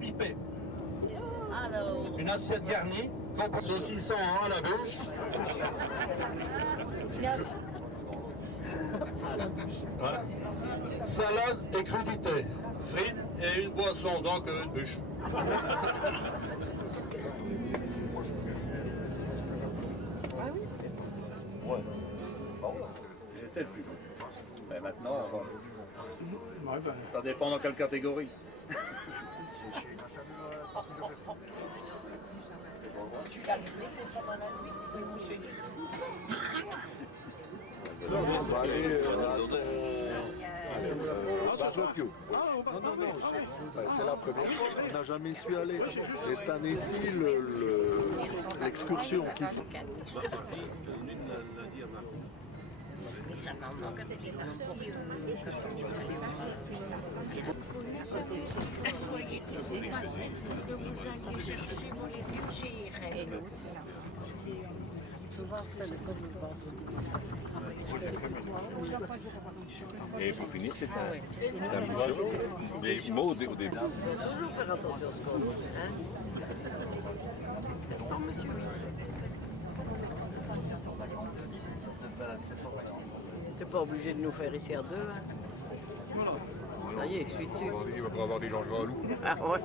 piper. Alors, Une assiette garnie, saucisson à la bouche. Voilà. Salade et crudité, frites et une boisson, donc une bûche. Ouais. Il était le plus beau. Mais maintenant, ça dépend dans quelle catégorie. tu l'as laissé pendant la nuit? Oui, monsieur. On va aller barbecue. Non, c'est la première fois. On n'a jamais su aller. Et cette année-ci, l'excursion qui fait. Mais ça m'en manque, c'était la seule. De vous aller chercher vos légumes chez Irène. Souvent, c'est le comme le vendredi. Et pour finir, c'est un bijou. Les mots au début. Il faut toujours faire attention à ce qu'on dit. Oh, monsieur, oui. T'es pas obligé de nous faire ici à deux. Ça y est, je suis dessus. Il va pas avoir des gens à loup. Ah ouais.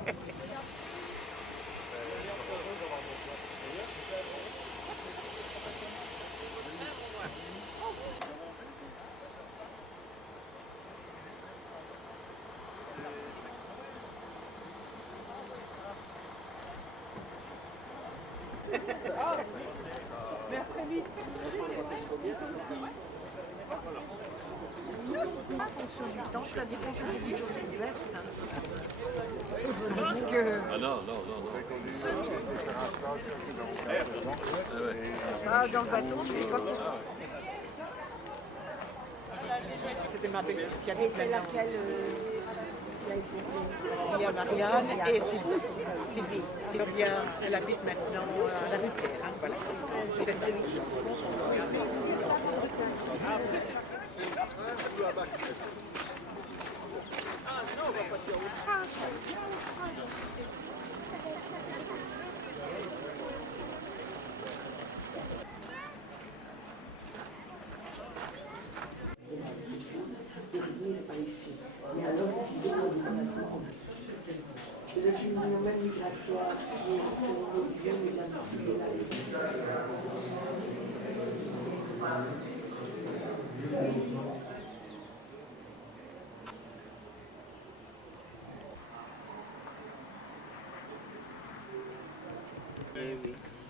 Ça dépend des choses ouvertes. Ah non. Ah, dans le bateau, c'est pas tout. C'était ma belle qui habite. Et c'est laquelle qui a été faite? Il y a Marianne et Sylvie. Sylvie, elle habite maintenant à la rue Pierre. Voilà. C'est ça. Mais alors, le phénomène migratoire qui est pour le bien identifié là.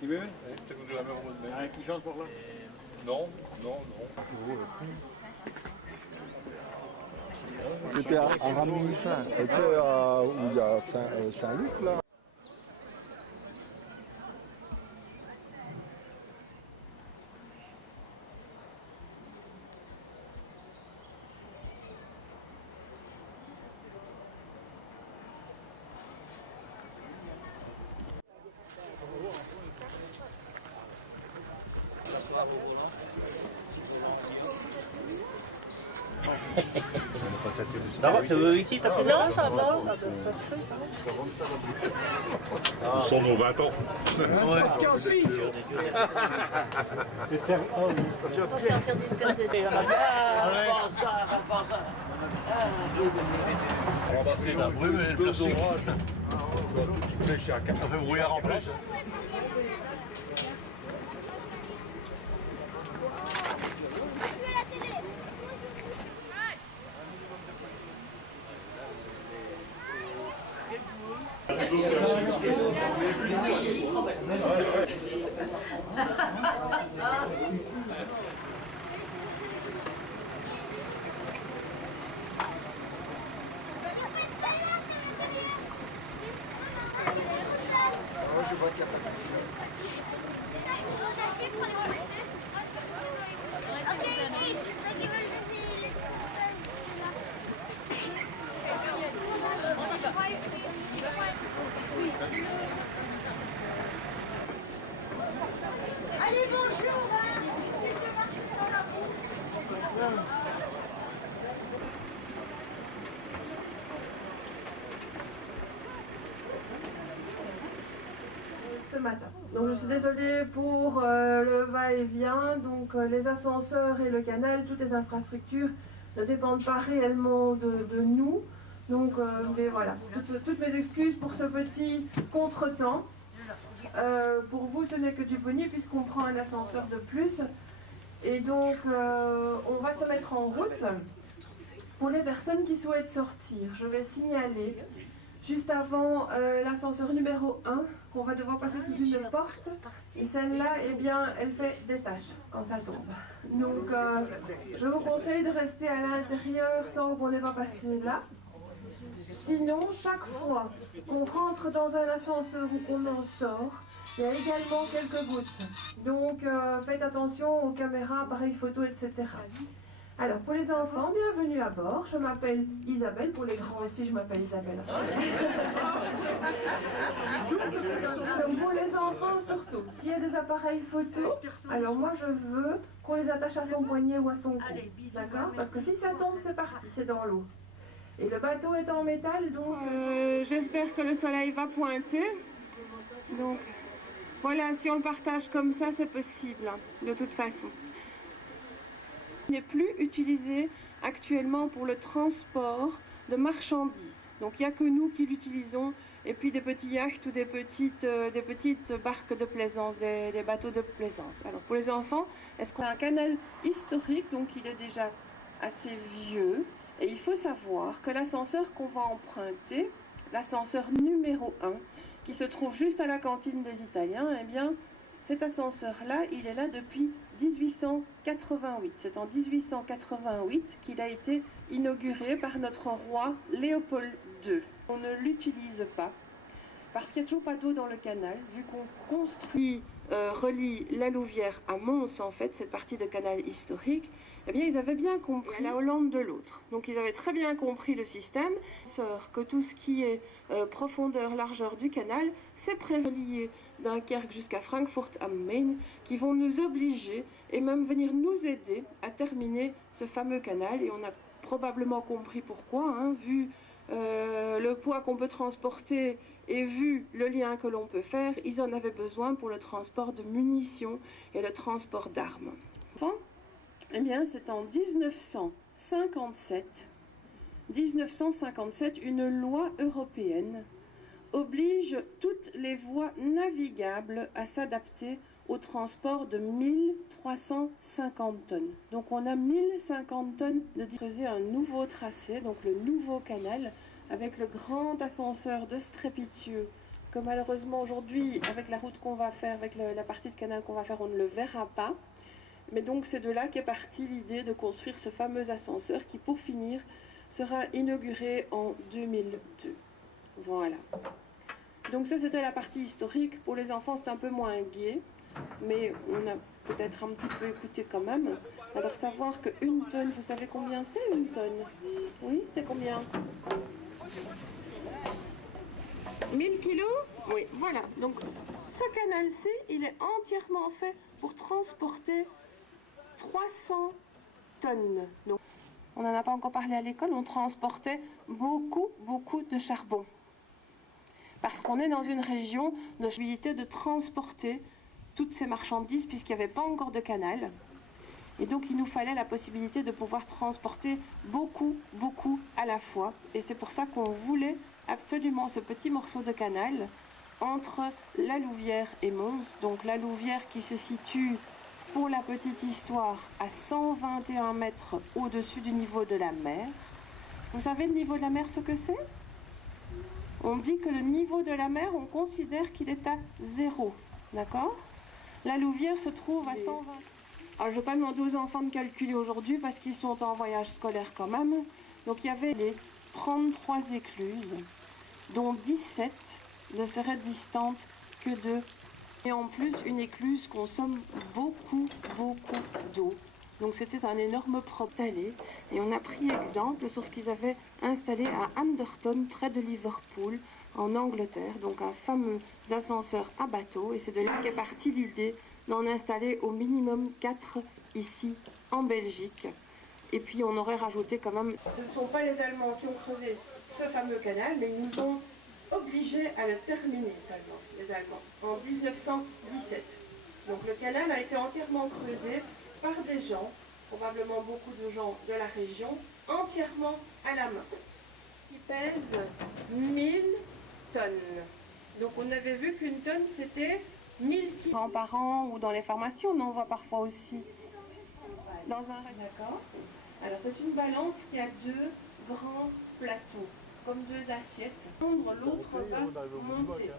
Tu veux? Qui chante pour là? Non. C'était à Ramichin. C'était où il y a Saint-Luc, là. Ça va, ça veut ici, t'as pas de... Non, ça va. Ils sont nos 20 ans. On s'est interdit de perdre des Ramasser la brume et le plastique. Ça fait brouillard en plus. Allez, bonjour, hein. Je marche dans la route. matin. Donc je suis désolée pour le va-et-vient, donc les ascenseurs et le canal, toutes les infrastructures ne dépendent pas réellement de nous. Donc mais voilà, toutes mes excuses pour ce petit contretemps. Pour vous ce n'est que du bonus puisqu'on prend un ascenseur de plus. Et donc on va se mettre en route. Pour les personnes qui souhaitent sortir, je vais signaler juste avant l'ascenseur numéro 1 qu'on va devoir passer sous une porte. Et celle-là, eh bien, elle fait des taches quand ça tombe. Donc, je vous conseille de rester à l'intérieur tant qu'on n'est pas passé là. Sinon, chaque fois qu'on rentre dans un ascenseur ou qu'on en sort, il y a également quelques gouttes. Donc, faites attention aux caméras, appareils photo, etc. Alors, pour les enfants, bienvenue à bord. Je m'appelle Isabelle. Pour les grands aussi, je m'appelle Isabelle. Donc, pour les enfants, surtout, s'il y a des appareils photo, alors moi, je veux qu'on les attache à son poignet ou à son cou. D'accord? Parce que si ça tombe, c'est parti, c'est dans l'eau. Et le bateau est en métal, donc... j'espère que le soleil va pointer. Donc, voilà, si on le partage comme ça, c'est possible, hein, de toute façon. N'est plus utilisé actuellement pour le transport de marchandises. Donc il n'y a que nous qui l'utilisons, et puis des petits yachts ou des petites barques de plaisance, des bateaux de plaisance. Alors pour les enfants, est-ce qu'on a un canal historique, donc il est déjà assez vieux, et il faut savoir que l'ascenseur qu'on va emprunter, l'ascenseur numéro 1, qui se trouve juste à la cantine des Italiens, eh bien cet ascenseur-là, il est là depuis 1888. C'est en 1888 qu'il a été inauguré par notre roi Léopold II. On ne l'utilise pas parce qu'il n'y a toujours pas d'eau dans le canal, vu qu'on construit, relie la Louvière à Mons, en fait, cette partie de canal historique. Eh bien, ils avaient bien compris la Hollande de l'autre. Donc, ils avaient très bien compris le système, que tout ce qui est profondeur, largeur du canal, c'est prélié Dunkerque jusqu'à Francfort am Main, qui vont nous obliger et même venir nous aider à terminer ce fameux canal. Et on a probablement compris pourquoi, hein, vu le poids qu'on peut transporter et vu le lien que l'on peut faire, ils en avaient besoin pour le transport de munitions et le transport d'armes. Enfin, eh bien, c'est en 1957, une loi européenne oblige toutes les voies navigables à s'adapter au transport de 1350 tonnes. Donc on a 1050 tonnes de creuser un nouveau tracé, donc le nouveau canal, avec le grand ascenseur de Strépitieux, que malheureusement aujourd'hui, avec la route qu'on va faire, avec la partie de canal qu'on va faire, on ne le verra pas. Mais donc c'est de là qu'est partie l'idée de construire ce fameux ascenseur qui, pour finir, sera inauguré en 2002. Voilà. Donc ça, c'était la partie historique. Pour les enfants, c'est un peu moins gai, mais on a peut-être un petit peu écouté quand même. Alors savoir que 1 tonne, vous savez combien c'est 1 tonne? Oui, c'est combien? 1000 kilos? Oui, voilà. Donc ce canal-ci, il est entièrement fait pour transporter 300 tonnes. Donc, on n'en a pas encore parlé à l'école, on transportait beaucoup de charbon. Parce qu'on est dans une région de possibilité de transporter toutes ces marchandises puisqu'il n'y avait pas encore de canal. Et donc il nous fallait la possibilité de pouvoir transporter beaucoup à la fois. Et c'est pour ça qu'on voulait absolument ce petit morceau de canal entre la Louvière et Mons. Donc la Louvière qui se situe, pour la petite histoire, à 121 mètres au-dessus du niveau de la mer. Vous savez le niveau de la mer, ce que c'est? On dit que le niveau de la mer, on considère qu'il est à 0. D'accord? La Louvière se trouve à 120. Alors, je ne vais pas demander aux enfants de calculer aujourd'hui parce qu'ils sont en voyage scolaire quand même. Donc, il y avait les 33 écluses, dont 17 ne seraient distantes que de... Et en plus, une écluse consomme beaucoup d'eau. Donc c'était un énorme problème installé. Et on a pris exemple sur ce qu'ils avaient installé à Anderton, près de Liverpool, en Angleterre. Donc un fameux ascenseur à bateau. Et c'est de là qu'est partie l'idée d'en installer au minimum 4 ici en Belgique. Et puis on aurait rajouté quand même... Ce ne sont pas les Allemands qui ont creusé ce fameux canal, mais ils nous ont obligés à le terminer seulement, les Allemands, en 1917. Donc le canal a été entièrement creusé par des gens, probablement beaucoup de gens de la région, entièrement à la main. Il pèse 1000 tonnes. Donc on avait vu qu'une tonne c'était 1000 kilos par an, ou dans les pharmacies on en voit parfois aussi. Dans un d'accord. Alors c'est une balance qui a deux grands plateaux, comme deux assiettes. L'autre va monter.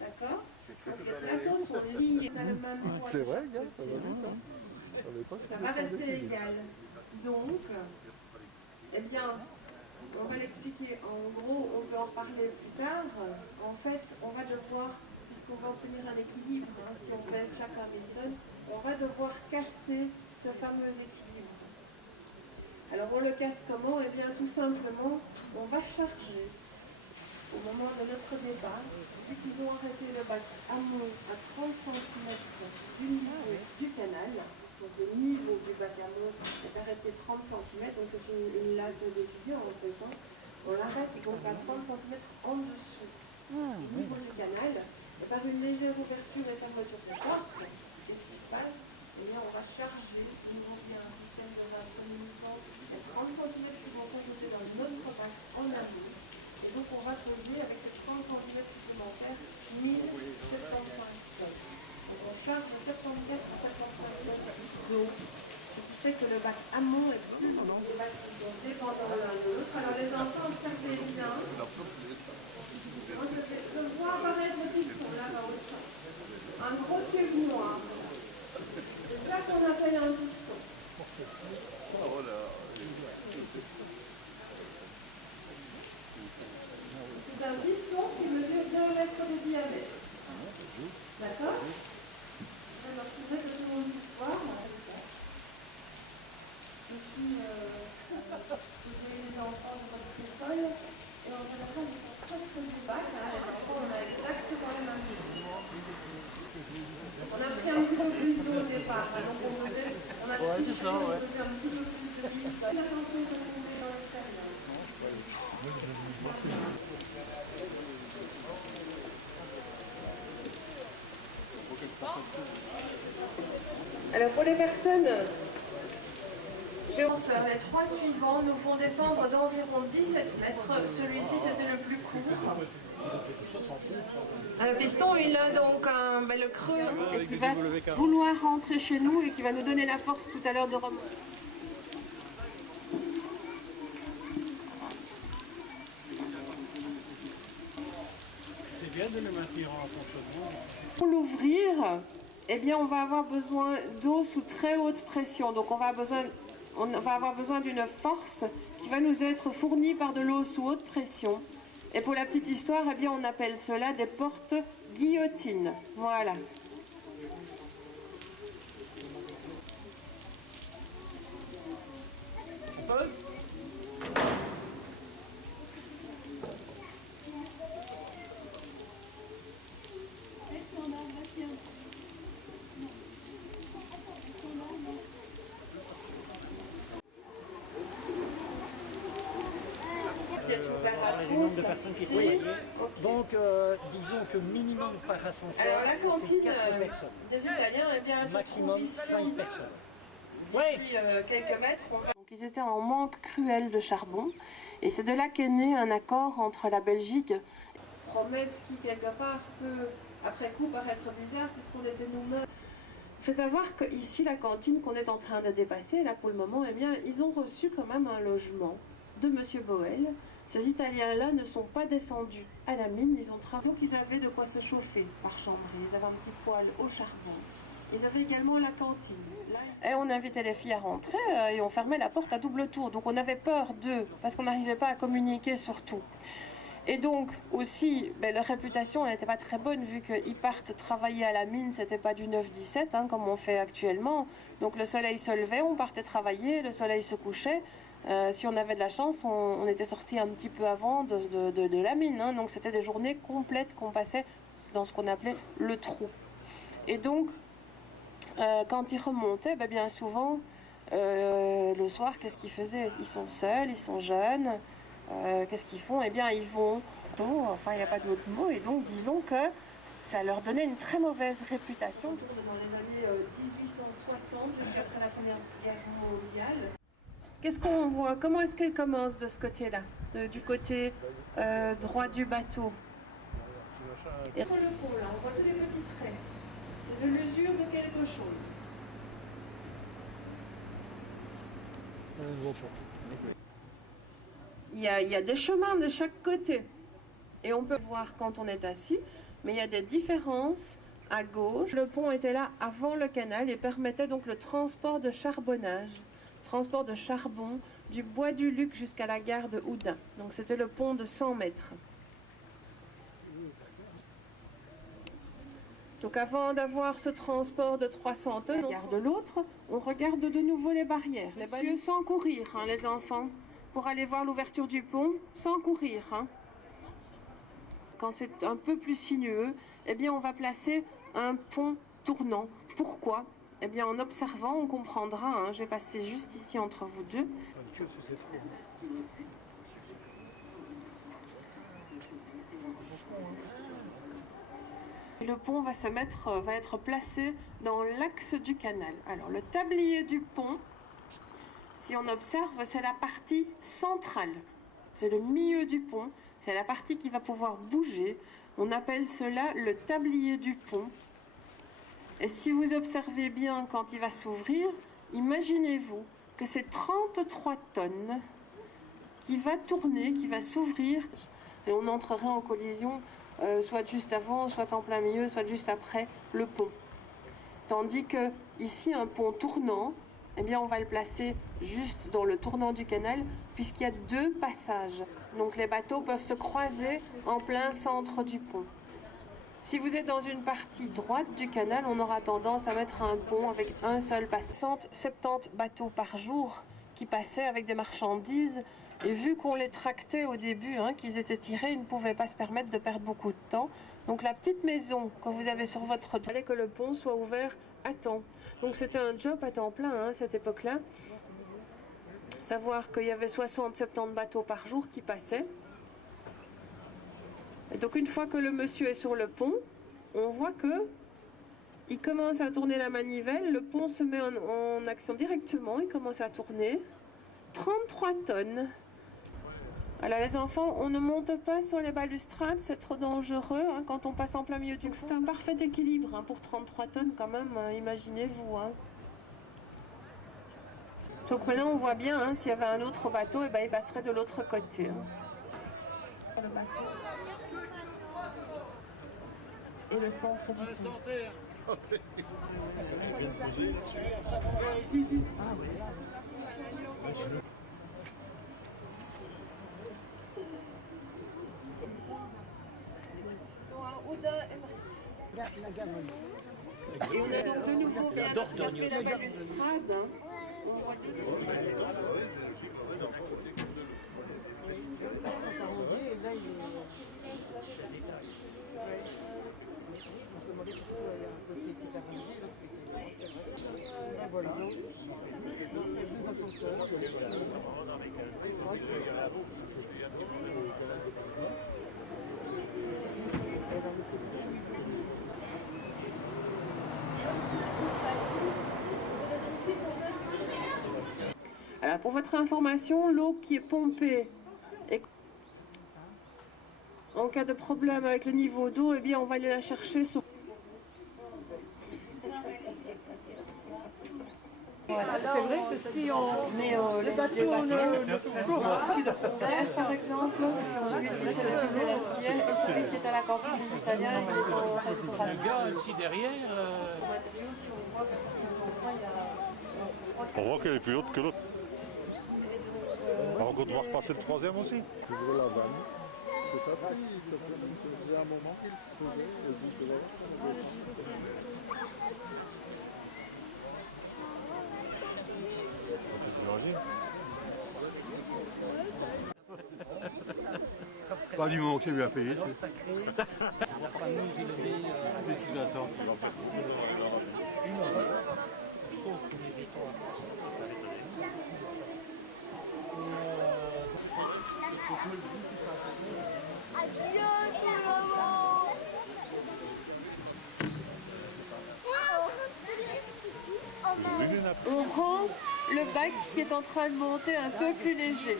D'accord. Les plateaux sont liés à le même poids. C'est vrai, gars, ça va vite, hein. Ça va rester égal. Donc, eh bien, on va l'expliquer. En gros, on peut en parler plus tard. En fait, on va devoir, puisqu'on va obtenir un équilibre, hein, si on pèse chaque 1000 tonnes, on va devoir casser ce fameux équilibre. Alors, on le casse comment? Eh bien, tout simplement, on va charger au moment de notre départ, vu qu'ils ont arrêté le bac amont à 30 cm du niveau du canal. Donc le niveau du bac amont est arrêté 30 cm, donc c'est une latte d'étudiant en fait. Hein. On l'arrête, il compte à 30 cm en dessous du niveau du canal, et par une légère ouverture et fermeture de porte, qu'est-ce qui se passe? Eh bien, on va charger, nous avons un système de vase communicant, il y a 30 cm qui vont s'ajouter dans notre bac en amont. Et donc on va poser avec ces 30 cm supplémentaires 1075 tonnes. Donc on charge de 74 à 75 tonnes d'eau, ce qui fait que le bac amont est plus long. Les bacs qui sont dépendants l'un de l'autre. Alors les enfants, observez bien. Je vois apparaître le piston là-bas au champ. Un gros tube noir. C'est ça qu'on appelle un piston. C'est un piston qui mesure 2 mètres de diamètre. D'accord? Alors, je voudrais que tout le monde puisse voir. Je suis les enfants de votre école, et en général, ils sont très du bac. Les enfants, on a exactement le même niveau. On a pris un petit peu plus d'eau au départ. Donc, on a triché, on faisait un petit peu plus de vide. Faites attention quand vous tombez dans l'extérieur. Alors pour les personnes géospatiales, les 3 suivants nous font descendre d'environ 17 mètres. Celui-ci c'était le plus court. Un piston, il a donc le creux et qui va vouloir rentrer chez nous et qui va nous donner la force tout à l'heure de remonter. C'est bien de le maintenir en fonctionnement. Pour l'ouvrir, eh bien, on va avoir besoin d'eau sous très haute pression. Donc, on va avoir besoin d'une force qui va nous être fournie par de l'eau sous haute pression. Et pour la petite histoire, eh bien, on appelle cela des portes guillotines. Voilà. De personnes qui sont okay. Donc, disons que minimum par ascenseur. Alors, la cantine des Italiens, eh bien, maximum ici, 5 personnes. D'ici quelques mètres. Donc, ils étaient en manque cruel de charbon. Et c'est de là qu'est né un accord entre la Belgique. Promesse qui, quelque part, peut, après coup, paraître bizarre, puisqu'on était nous-mêmes. Il faut savoir qu'ici, la cantine qu'on est en train de dépasser, là, pour le moment, eh bien, ils ont reçu quand même un logement de M. Boel. Ces Italiens-là ne sont pas descendus à la mine, ils ont travaillé. Donc ils avaient de quoi se chauffer par chambre, ils avaient un petit poêle au charbon. Ils avaient également la cantine. Et on invitait les filles à rentrer et on fermait la porte à double tour. Donc on avait peur d'eux, parce qu'on n'arrivait pas à communiquer surtout. Et donc aussi, leur réputation n'était pas très bonne vu qu'ils partent travailler à la mine, c'était pas du 9-17 hein, comme on fait actuellement. Donc le soleil se levait, on partait travailler, le soleil se couchait. Si on avait de la chance, on était sorti un petit peu avant de la mine. Hein, donc c'était des journées complètes qu'on passait dans ce qu'on appelait le trou. Et donc, quand ils remontaient, bien souvent, le soir, qu'est-ce qu'ils faisaient? Ils sont seuls, ils sont jeunes. Qu'est-ce qu'ils font? Eh bien, ils vont Enfin, il n'y a pas d'autre mot. Et donc, disons que ça leur donnait une très mauvaise réputation. Dans les années 1860, jusqu'après la Première Guerre mondiale. Qu'est-ce qu'on voit? Comment est-ce qu'elle commence de ce côté-là, du côté droit du bateau? Et sur le pont, là, on voit tous les petits traits. C'est de l'usure de quelque chose. Il y a des chemins de chaque côté. Et on peut voir quand on est assis, mais il y a des différences à gauche. Le pont était là avant le canal et permettait donc le transport de charbonnage, transport de charbon du bois du Luc jusqu'à la gare de Houdin. Donc c'était le pont de 100 mètres. Donc avant d'avoir ce transport de 300 tonnes, on regarde l'autre, on regarde de nouveau les barrières. Les barrières sans courir, hein, les enfants, pour aller voir l'ouverture du pont, sans courir. Hein. Quand c'est un peu plus sinueux, eh bien on va placer un pont tournant. Pourquoi? Eh bien en observant, on comprendra. Hein. Je vais passer juste ici entre vous deux. Le pont va être placé dans l'axe du canal. Alors le tablier du pont, si on observe, c'est la partie centrale. C'est le milieu du pont, c'est la partie qui va pouvoir bouger. On appelle cela le tablier du pont. Et si vous observez bien quand il va s'ouvrir, imaginez-vous que c'est 33 tonnes qui va tourner, qui va s'ouvrir, et on entrerait en collision soit juste avant, soit en plein milieu, soit juste après le pont. Tandis que ici, un pont tournant, eh bien, on va le placer juste dans le tournant du canal, puisqu'il y a deux passages. Donc les bateaux peuvent se croiser en plein centre du pont. Si vous êtes dans une partie droite du canal, on aura tendance à mettre un pont avec un seul passage. 70 bateaux par jour qui passaient avec des marchandises. Et vu qu'on les tractait au début, hein, qu'ils étaient tirés, ils ne pouvaient pas se permettre de perdre beaucoup de temps. Donc la petite maison que vous avez sur votre dos, il fallait que le pont soit ouvert à temps. Donc c'était un job à temps plein à cette époque-là. Savoir qu'il y avait 60-70 bateaux par jour qui passaient. Et donc une fois que le monsieur est sur le pont, on voit que il commence à tourner la manivelle, le pont se met en action directement, il commence à tourner. 33 tonnes. Alors les enfants, on ne monte pas sur les balustrades, c'est trop dangereux hein, quand on passe en plein milieu du... C'est un parfait équilibre hein, pour 33 tonnes quand même, hein, imaginez-vous. Hein. Donc maintenant on voit bien, hein, s'il y avait un autre bateau, eh ben, il passerait de l'autre côté. Hein. Le bateau. Et le centre du pont. Et on a donc de nouveau bien observé la balustrade. Hein. On voit Alors pour votre information, l'eau qui est pompée, et en cas de problème avec le niveau d'eau, eh bien on va aller la chercher sous. C'est vrai que si on met les bateaux celui de Pont-Vert par exemple, celui-ci c'est le puits de la Filière et celui qui est à la cantine des Italiens, il est en restauration. Ici derrière. On voit qu'elle est plus haute que l'autre. On va encore devoir passer le troisième aussi. Ouvre la vanne. C'est ça, ça faisait un moment qu'il faisait au bout de la Pas du moment qu'il lui a payé. on rend le bac qui est en train de monter un peu plus léger.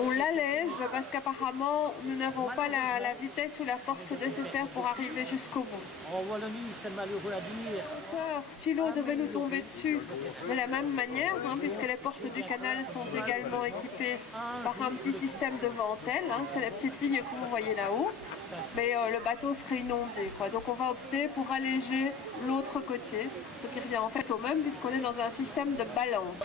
On l'allège parce qu'apparemment nous n'avons pas la vitesse ou la force nécessaire pour arriver jusqu'au bout. En Wallonie, c'est malheureux à dire. Si l'eau devait nous tomber dessus de la même manière, puisque les portes du canal sont également équipées par un petit système de ventelle, c'est la petite ligne que vous voyez là-haut, mais le bateau serait inondé, quoi. Donc on va opter pour alléger l'autre côté, ce qui revient en fait au même puisqu'on est dans un système de balance.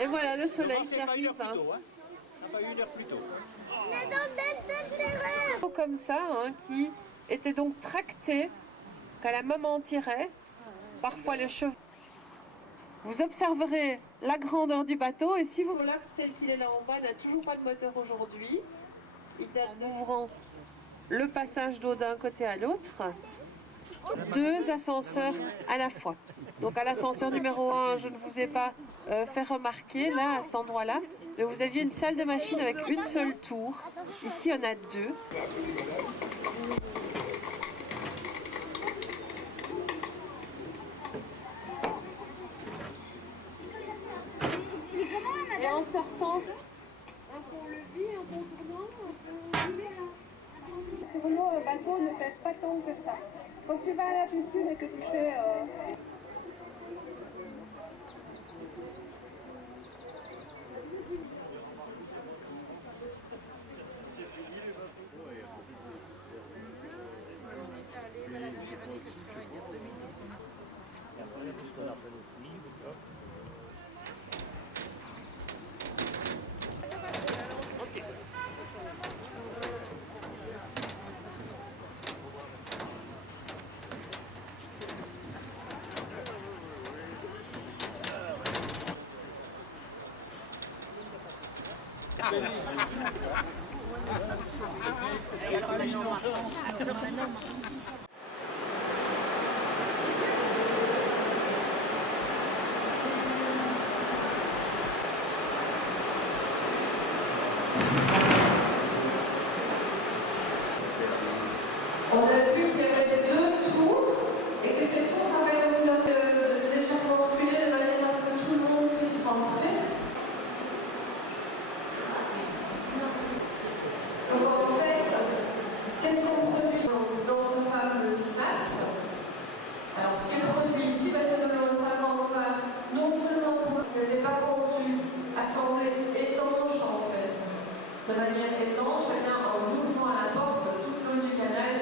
Et voilà le soleil qui arrive. Comme ça, qui était donc tracté, que la maman tirait, parfois les chevaux. Vous observerez la grandeur du bateau et si vous voilà tel qu'il est là en bas, il n'a toujours pas de moteur aujourd'hui. Il date d'ouvrant le passage d'eau d'un côté à l'autre. 2 ascenseurs à la fois. Donc à l'ascenseur numéro 1, je ne vous ai pas fait remarquer là, à cet endroit-là, mais vous aviez une salle de machine avec une seule tour. Ici, il y en a 2. Et en sortant, un pont-levis, un pont tournant, un pont... Sur l'eau, le bateau ne pèse pas tant que ça. Quand tu vas à la piscine et que tu fais... On a vu qu'il y avait 2 tours et que ces tours avaient légèrement reculé de manière à ce que tout le monde puisse rentrer. Donc en fait, qu'est-ce qu'on produit dans ce fameux sas? Alors ce qui est produit ici, c'est de l'eau à 50 bar, non seulement n'était pas rendu assemblé étanche en fait, de manière étanche, en ouvrant à la porte, toute l'eau du canal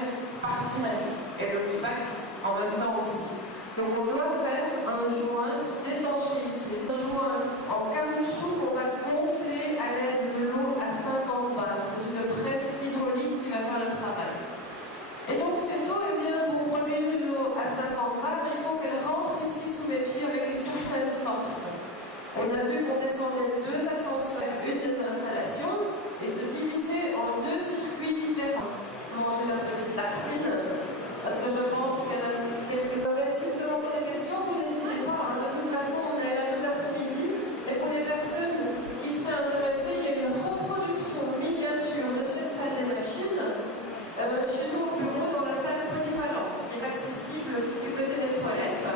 partirait et l'eau du bac en même temps aussi. Donc on doit faire un joint d'étanchéité, un joint en caoutchouc qu'on va gonfler à l'aide de l'eau à 50 bar. C'est une presse hydraulique qui va faire le travail. Et donc cette eau, pour produire une eau à 50 bar, il faut qu'elle rentre ici sous mes pieds avec une certaine force. On a vu qu'on descendait 2 ascenseurs, une des installations, et se diviser en 2 circuits différents. Manger la petite tartine, parce que je pense qu'il y a quelques heures. Si vous avez des questions, vous n'hésitez pas. De toute façon, on est là tout l'après-midi. Et pour les personnes qui seraient intéressées, il y a une reproduction miniature de cette salle des machines chez nous au bureau dans la salle polyvalente, qui est accessible du côté des toilettes.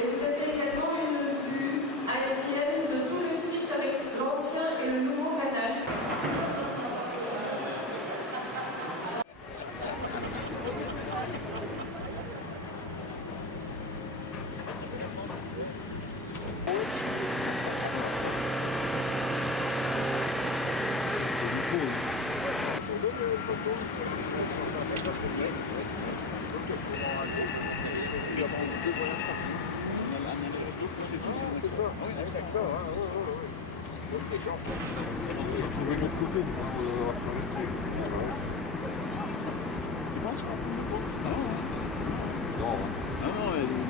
Et vous avez également une vue aérienne de tout le site avec l'ancien et le nouveau canal.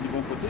Du bon côté.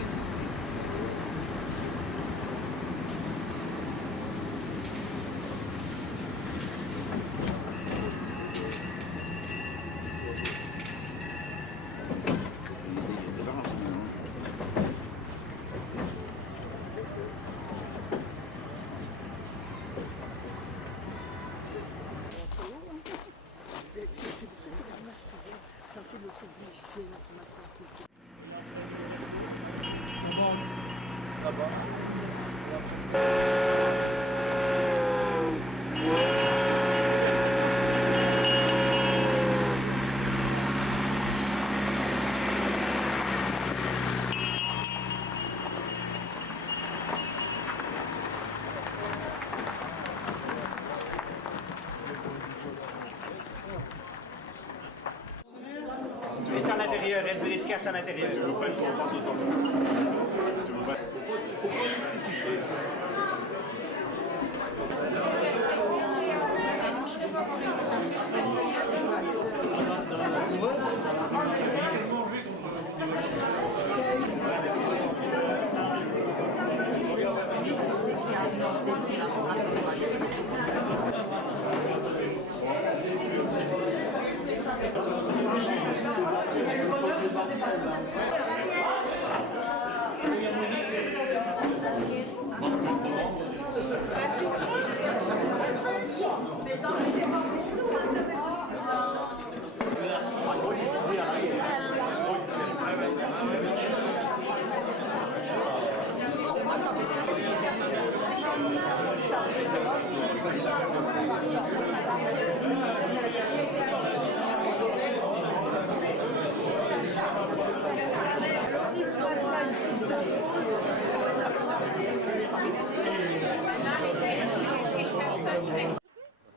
l'intérieur, elle veut être carte à l'intérieur. Tu veux pas être en face de ton. Tu veux pas.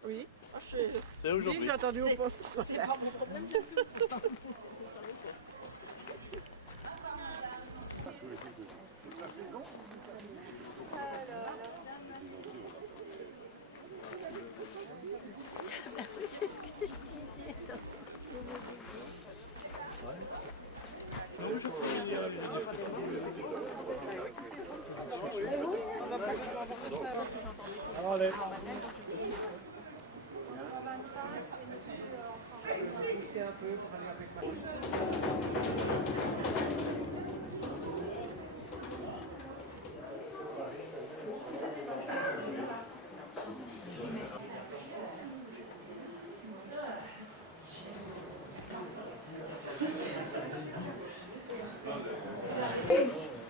Oui. J'ai attendu au poste. C'est pas mon problème. C'est ce que je disais. Allez.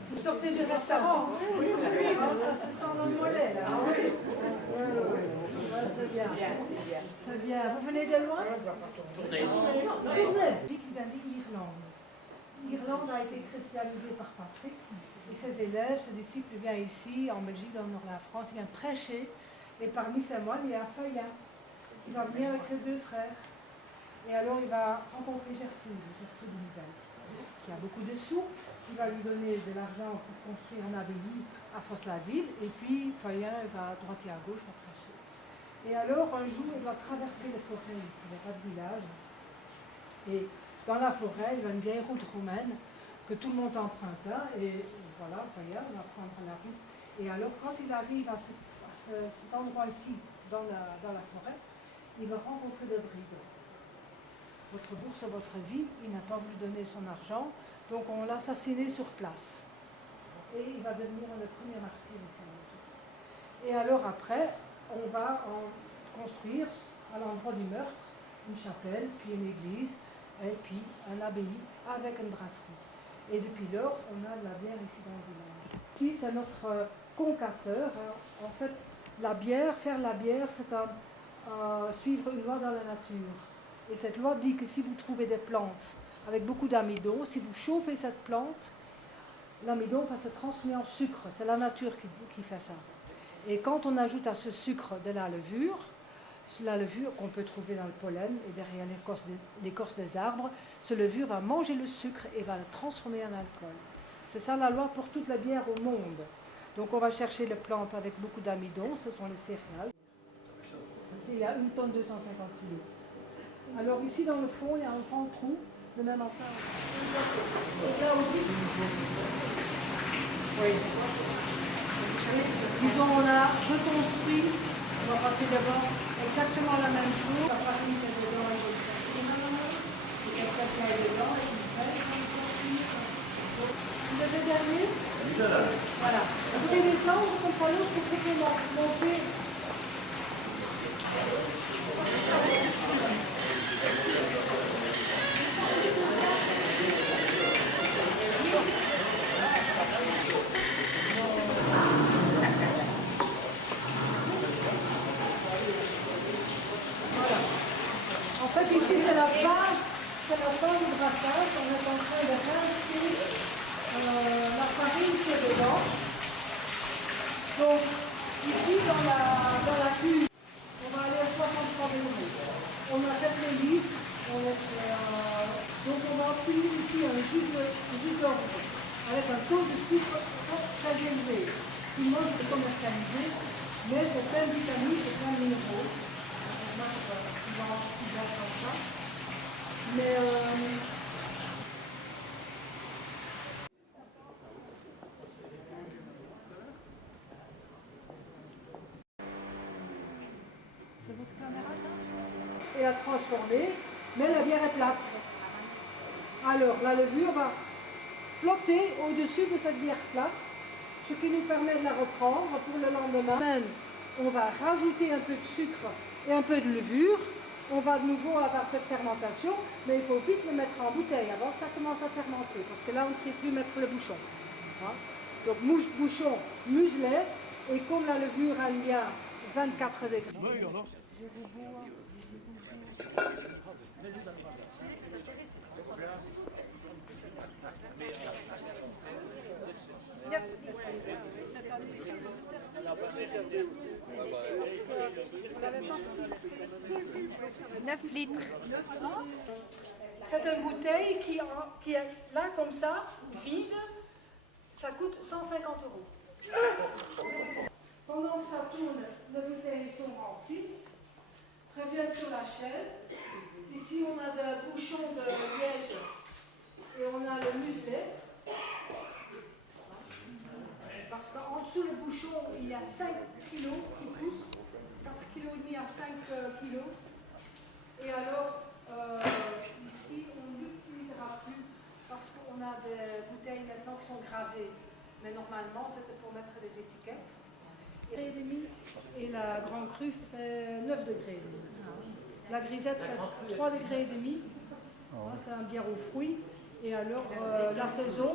Vous sortez du restaurant. Oui, ça se sent dans le mollet là. C'est bien. C'est bien. Vous venez de loin? Tournez. Qui vient d'Irlande. L'Irlande a été christianisée par Patrick et ses élèves, ses disciples viennent ici, en Belgique, dans le nord de la France, ils viennent prêcher. Et parmi ces moines, il y a Feuillin. Il va venir avec ses deux frères. Et alors il va rencontrer Gertrude Nivelle, qui a beaucoup de sous. Il va lui donner de l'argent pour construire une abbaye à Fosse-la-Ville. Et puis Feuillin va à droite et à gauche pour prêcher. Et alors un jour, il doit traverser les forêts ici, il n'y a pas de village. Et dans la forêt, il y a une vieille route romaine que tout le monde emprunte là. Et voilà, Feuillin va prendre la route. Et alors quand il arrive à cet endroit ici, dans la forêt, il va rencontrer des brigands. Votre bourse, votre vie, il n'a pas voulu donner son argent, donc on l'a assassiné sur place. Et il va devenir le premier martyr ici. Et alors après, on va construire à l'endroit du meurtre une chapelle, puis une église, et puis une abbaye avec une brasserie. Et depuis lors, on a de la bière ici dans le village. Ici, c'est notre concasseur. En fait, faire la bière, c'est suivre une loi dans la nature. Et cette loi dit que si vous trouvez des plantes avec beaucoup d'amidon, si vous chauffez cette plante, l'amidon va se transformer en sucre. C'est la nature qui fait ça. Et quand on ajoute à ce sucre de la levure qu'on peut trouver dans le pollen et derrière l'écorce des arbres, ce levure va manger le sucre et va le transformer en alcool. C'est ça la loi pour toute la bière au monde. Donc on va chercher les plantes avec beaucoup d'amidon, ce sont les céréales. Il y a 1 tonne 250 kg. Alors ici dans le fond, il y a un grand trou, de même enfin. Et là aussi, oui. Disons, on a reconstruit, on va passer devant exactement la même chose. La farine qui est dedans, il y a quelqu'un qui est dedans, et qui fait. Vous avez dernier? Voilà. Vous pouvez descendre comme ça, l'autre, pour que monter. En fait, ici, c'est la phase du brassage. On est en train de rincer la farine qui est dedans. Donc, ici, dans la cuve, on va aller à 63 degrés. On a fait les lisses, donc on va obtenir ici et à transformer, mais la bière est plate. Alors la levure va flotter au-dessus de cette bière plate, ce qui nous permet de la reprendre pour le lendemain. On va rajouter un peu de sucre et un peu de levure. On va de nouveau avoir cette fermentation, mais il faut vite le mettre en bouteille avant que ça commence à fermenter, parce que là on ne sait plus mettre le bouchon. Hein? Donc bouchon muselet, et comme la levure aime bien 24 degrés. Litres. C'est une bouteille qui est là comme ça, vide, ça coûte 150 €. Pendant que ça tourne, les bouteilles sont remplies, reviennent sur la chaîne. Ici on a des bouchons de liège et on a le muselet. Parce qu'en dessous le bouchon, il y a 5 kilos qui poussent, 4,5 kg à 5 kg. Et alors, ici, on ne l'utilisera plus parce qu'on a des bouteilles maintenant qui sont gravées. Mais normalement, c'était pour mettre des étiquettes. Et la Grand Cru fait 9 degrés. La grisette fait 3,5 degrés. C'est un bière aux fruits. Et alors, la saison...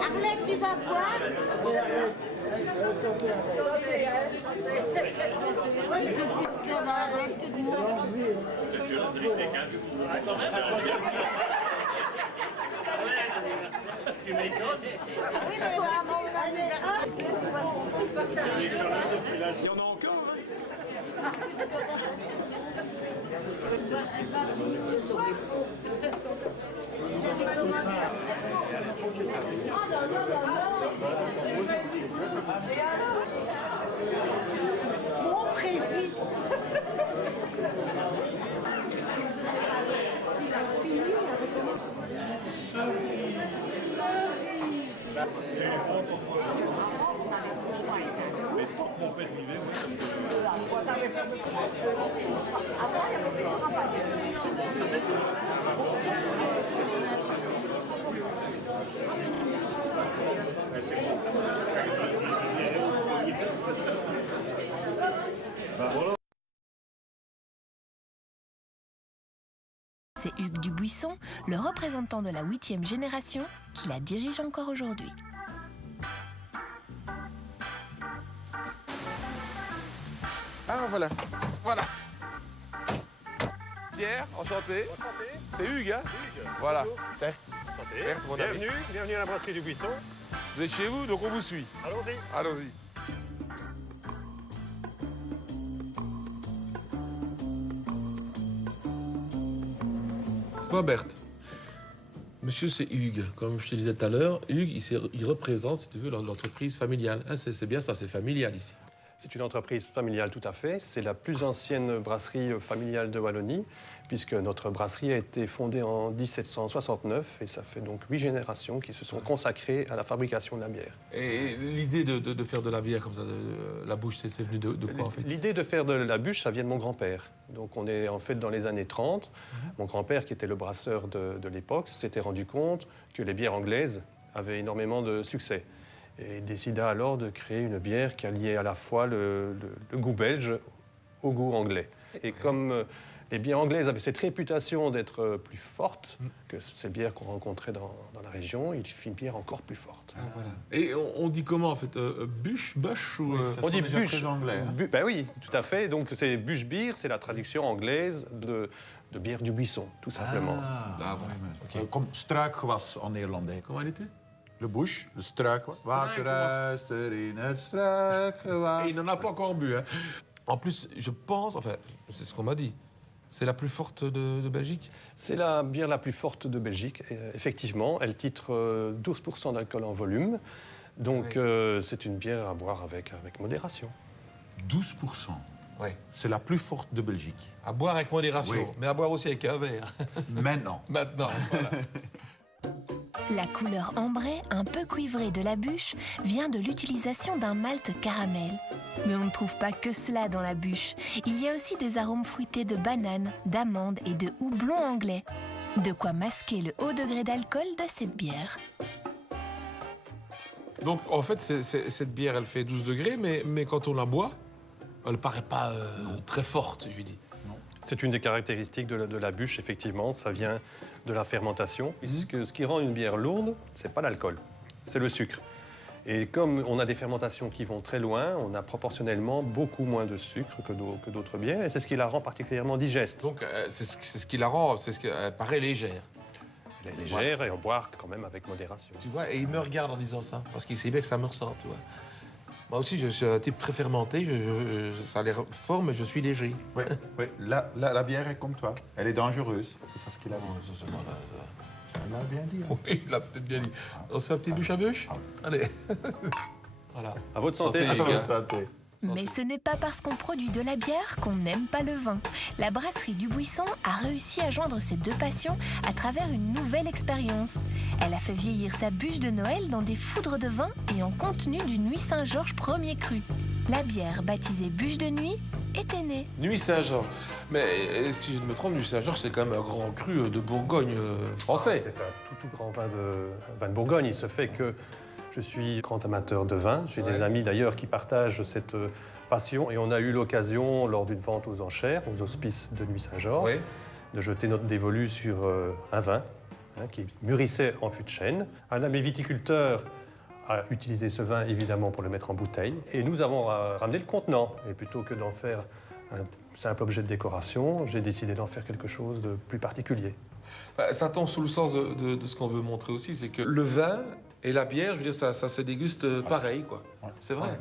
Arlette, tu vas boire? Tu m'étonnes. Oui, mais à mon avis, Il y en a encore, hein? Mon précis. C'est Hugues Dubuisson, le représentant de la 8e génération, qui la dirige encore aujourd'hui. Ah voilà, voilà. Pierre, enchanté. C'est Hugues, hein? Voilà. Enchanté. Pierre, mon ami. Bienvenue à la brasserie du Buisson. Vous êtes chez vous, donc on vous suit. Allons-y. Allons-y. Bon Berthe, Monsieur, c'est Hugues. Comme je te disais tout à l'heure, Hugues, il représente, si tu veux, l'entreprise familiale. Hein, c'est bien ça, c'est familial ici. C'est une entreprise familiale tout à fait. C'est la plus ancienne brasserie familiale de Wallonie, puisque notre brasserie a été fondée en 1769 et ça fait donc 8 générations qui se sont consacrées à la fabrication de la bière. Et l'idée de faire de la bière comme ça, la bouche, c'est venu de quoi en fait? L'idée de faire de la bûche, ça vient de mon grand-père. Donc on est en fait dans les années 30. Mon grand-père, qui était le brasseur de l'époque, s'était rendu compte que les bières anglaises avaient énormément de succès. Et il décida alors de créer une bière qui alliait à la fois le goût belge au goût anglais. Et comme les bières anglaises avaient cette réputation d'être plus fortes que ces bières qu'on rencontrait dans la région, il fit une bière encore plus forte. Ah, voilà. Et on dit comment en fait? Bûche, bush ou... Oui, on dit bûche. Anglais, hein. Ben oui, tout à fait. Donc c'est bûche bière, c'est la traduction anglaise de bière du buisson, tout simplement. Ah, voilà. Okay. Comme struikgewas en néerlandais. Comment elle était? Le bush, le struikgewas. Water ruist er in het struikgewas. Il n'en a pas encore bu. Hein. En plus, je pense, enfin, c'est ce qu'on m'a dit, c'est la plus forte de Belgique? C'est la bière la plus forte de Belgique, effectivement. Elle titre 12% d'alcool en volume. Donc c'est une bière à boire avec modération. 12%? Oui. C'est la plus forte de Belgique. À boire avec modération, oui. Mais à boire aussi avec un verre. Maintenant. Maintenant, voilà. La couleur ambrée, un peu cuivrée de la bûche vient de l'utilisation d'un malt caramel. Mais on ne trouve pas que cela dans la bûche. Il y a aussi des arômes fruités de banane, d'amande et de houblon anglais. De quoi masquer le haut degré d'alcool de cette bière. Donc en fait, cette bière, elle fait 12 degrés, mais quand on la boit, elle ne paraît pas très forte, je lui dis. C'est une des caractéristiques de la bûche, effectivement. Ça vient de la fermentation, puisque ce qui rend une bière lourde, c'est pas l'alcool, c'est le sucre. Et comme on a des fermentations qui vont très loin, on a proportionnellement beaucoup moins de sucre que d'autres bières, et c'est ce qui la rend particulièrement digeste. Donc c'est ce qui la rend, elle paraît légère. Elle est légère et on boit quand même avec modération. Tu vois, et il me regarde en disant ça, parce qu'il sait bien que ça me ressemble, tu vois. Moi aussi, je suis un type très fermenté, ça a l'air fort, mais je suis léger. Oui, oui. La bière est comme toi. Elle est dangereuse. C'est ça ce qu'il a dit. Il l'a bien dit. Hein. Oui, il l'a peut-être bien dit. On se fait un petit bûche à bûche? Allez. Voilà. À votre santé, les gars. Mais ce n'est pas parce qu'on produit de la bière qu'on n'aime pas le vin. La brasserie du Buisson a réussi à joindre ces deux passions à travers une nouvelle expérience. Elle a fait vieillir sa bûche de Noël dans des foudres de vin et en contenu du Nuit Saint-Georges premier cru. La bière, baptisée bûche de nuit, était née. Nuit Saint-Georges. Mais si je ne me trompe, Nuit Saint-Georges, c'est quand même un grand cru de Bourgogne français. C'est un tout grand vin de Bourgogne. Il se fait que je suis grand amateur de vin. J'ai des amis d'ailleurs qui partagent cette passion. Et on a eu l'occasion, lors d'une vente aux enchères, aux hospices de Nuit Saint-Georges, de jeter notre dévolu sur un vin qui mûrissait en fût de chêne. Un ami viticulteur a utilisé ce vin évidemment pour le mettre en bouteille. Et nous avons ramené le contenant. Et plutôt que d'en faire un simple objet de décoration, j'ai décidé d'en faire quelque chose de plus particulier. Ça tombe sous le sens de ce qu'on veut montrer aussi, c'est que le vin et la bière, je veux dire, ça se déguste pareil, quoi. C'est vrai.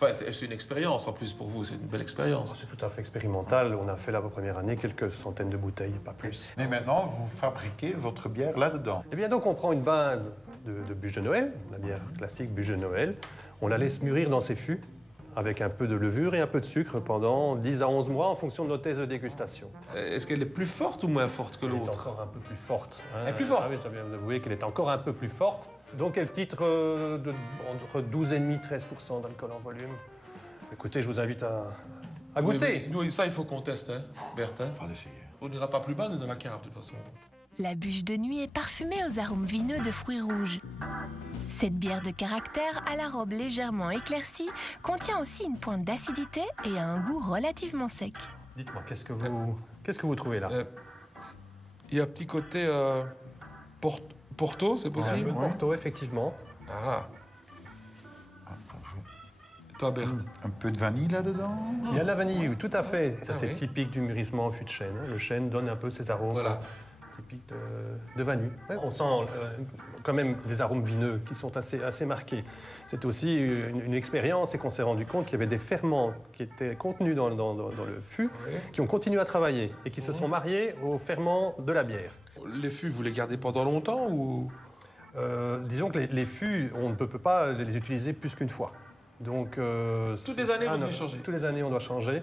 Enfin, c'est une expérience en plus pour vous, c'est une belle expérience. C'est tout à fait expérimental. On a fait la première année quelques centaines de bouteilles, pas plus. Mais maintenant, vous fabriquez votre bière là-dedans. Eh bien, donc, on prend une base de bûche de Noël, la bière classique bûche de Noël. On la laisse mûrir dans ses fûts avec un peu de levure et un peu de sucre pendant 10 à 11 mois en fonction de nos tests de dégustation. Est-ce qu'elle est plus forte ou moins forte que l'autre? Elle est encore un peu plus forte. Elle est plus forte? Ah oui, je dois bien vous avouer qu'elle est encore un peu plus forte. Donc elle titre entre 12,5 et 13% d'alcool en volume. Écoutez, je vous invite à goûter. Nous, ça, il faut qu'on teste, hein, Berthe. Hein. Faut l'essayer. On n'ira pas plus bas, nous, dans la cave, de toute façon. La bûche de nuit est parfumée aux arômes vineux de fruits rouges. Cette bière de caractère, à la robe légèrement éclaircie, contient aussi une pointe d'acidité et a un goût relativement sec. Dites-moi, qu'est-ce que vous trouvez là? Il y a un petit côté Porto, c'est possible? Un peu de Porto, effectivement. Ah. Toi, Berthe? Un peu de vanille là-dedans? Il y a de la vanille, oui, tout à fait. Ça, c'est typique du mûrissement en fût de chêne. Le chêne donne un peu ses arômes typiques de vanille. Ouais, on sent quand même des arômes vineux qui sont assez marqués. C'est aussi une expérience et qu'on s'est rendu compte qu'il y avait des ferments qui étaient contenus dans le fût, qui ont continué à travailler et qui se sont mariés aux ferments de la bière. les fûts, vous les gardez pendant longtemps ou... Disons que les fûts, on ne peut pas les utiliser plus qu'une fois. Donc, toutes les années, vous devez changer. Toutes les années, on doit changer.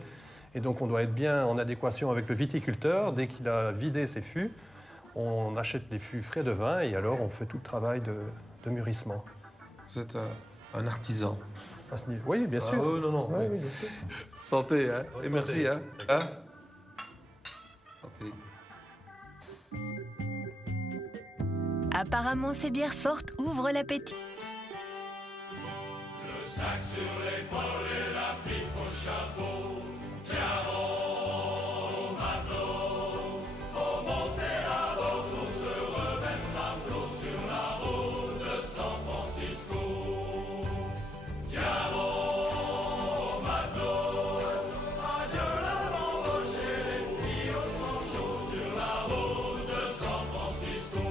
Et donc, on doit être bien en adéquation avec le viticulteur. Dès qu'il a vidé ses fûts, on achète les fûts frais de vin et alors on fait tout le travail de mûrissement. Vous êtes un artisan. À ce niveau. Oui, bien sûr. Ah, non, non. Oui, oui, bien sûr. Santé, hein. Oui, et santé. merci, hein. Hein? Santé. Apparemment, ces bières fortes ouvrent l'appétit. Le sac sur l'épaule et la pipe au chapeau. Tiens bon, matelot, faut monter à bord pour se remettre à flot sur la route de San Francisco. Tiens bon, matelot, adieu la bamboche et les filles au sang chaud sur la route de San Francisco.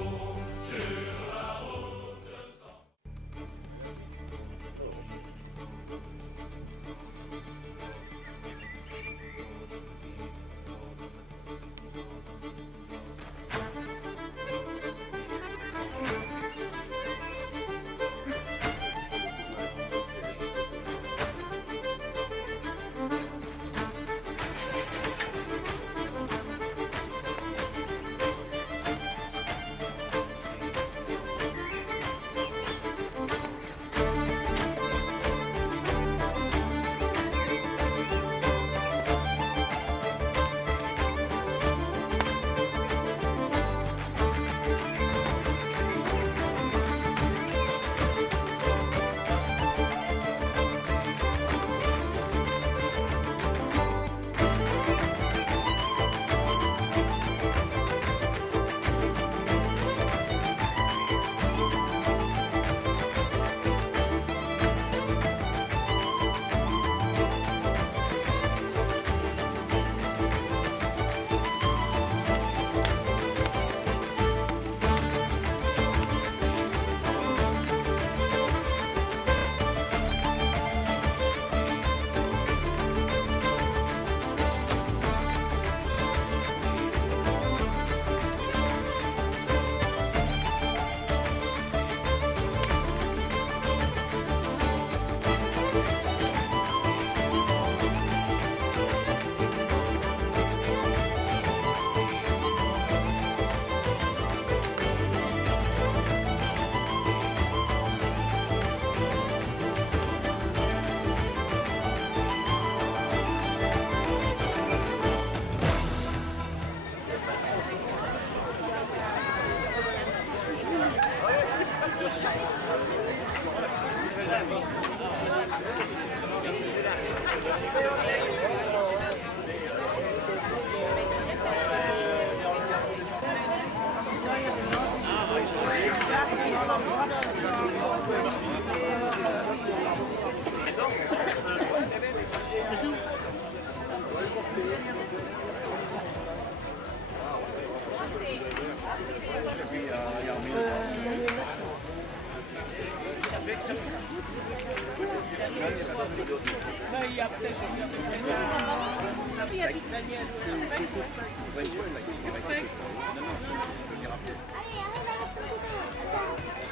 Sur la route de San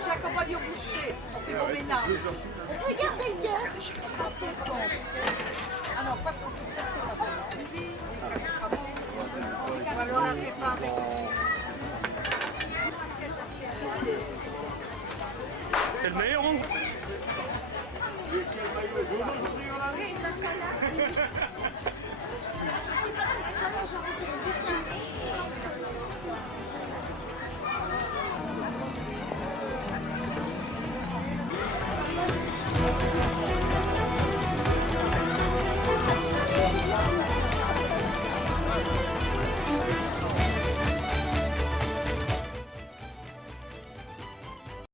J'accompagne au boucher, on fait mon ménage. Regardez le gars. Ah non, pas pour tout ça. Alors là, c'est pas avec. C'est le meilleur, vous?